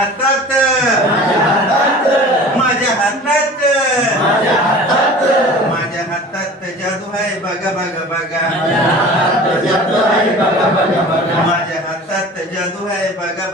हातात. माझ्या हातात. माझ्या हातात जादू आहे बघा बघा बघा माझ्या हातात जादू आहे बघा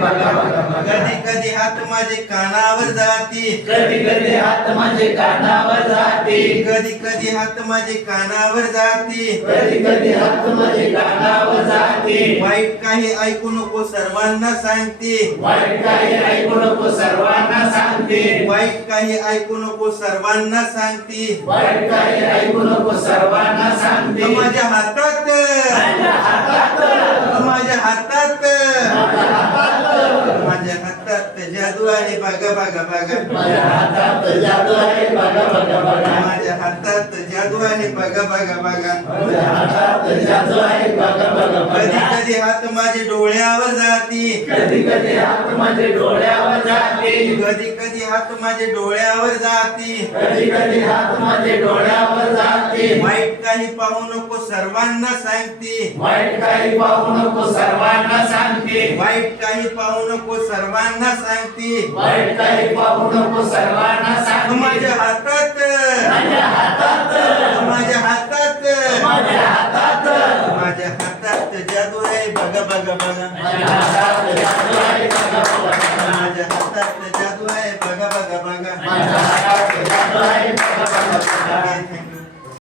बघा बघा कधी कधी हात माझे कानावर जाती कधी कधी हात माझे कानावर जाते कधी कधी हात माझे कानावर जाती कधी कधी हात माझे कानावर जाते वाईट काही ऐकू नको सर्वांना सांगते. वाईट काही ऐकू नको सर्वांना सांगते. वाईट काही ऐकू नको सर्वांना सांगते. वाईट काही ऐकू नको सर्वांना सांगते. माझ्या हातात माझ्या हातात माझ्या हातात जादू आहे बघा बघा बघा माझ्या हातात जादू आहे बघा बघा बघा माझ्या हातात जादू आहे बघा बघा बघा माझ्या हातात जादू आहे बघा बघा कधी बघा कधी हात माझे डोळ्यावर जाती. कधी कधी हात माझे डोळ्यावर जाते. कधी कधी हात माझे डोळ्यावर जाती. कधी कधी हात माझे डोळ्यावर वाईट काही पाहू नको सर्वांना सांगते. वाईट काही पाहू नको सर्वांना सांगते. वाईट काही पाहू नको सर्वांना सांगते. वाईट काही पाहू नको सर्वांना सांगते. माझ्या हातात. माझ्या हातात. माझ्या हातात. माझ्या हातात. माझ्या हातात जादू आहे बघा बघा बघा. माझ्या हातात जादू आहे बघा बघा. बघा. माझ्या हातात जादू आहे बघा बघा बघा.